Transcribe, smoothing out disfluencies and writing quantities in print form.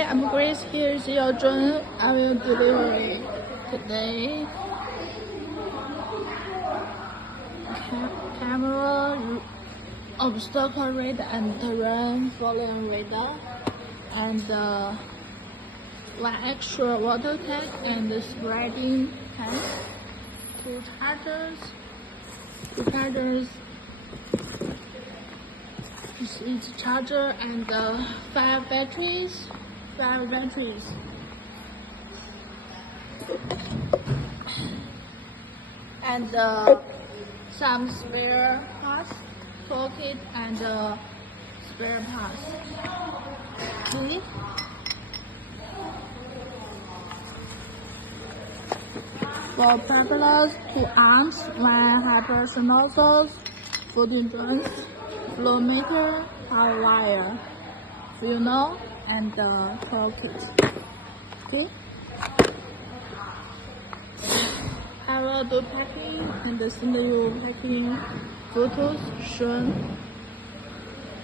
Hi, I'm Grace. Here's your drone. I will deliver it today. Camera, obstacle radar and terrain volume radar, and one extra water tank and the spreading tank. Two chargers. This is charger and 5 batteries. And some spare parts, toolkit and spare parts. Okay. For propellers, 2 arms, 1 hectares nozzles, 14 drones, flow meter, power wire, fuel, and toolkit. Okay. I will do packing and send you packing photos soon.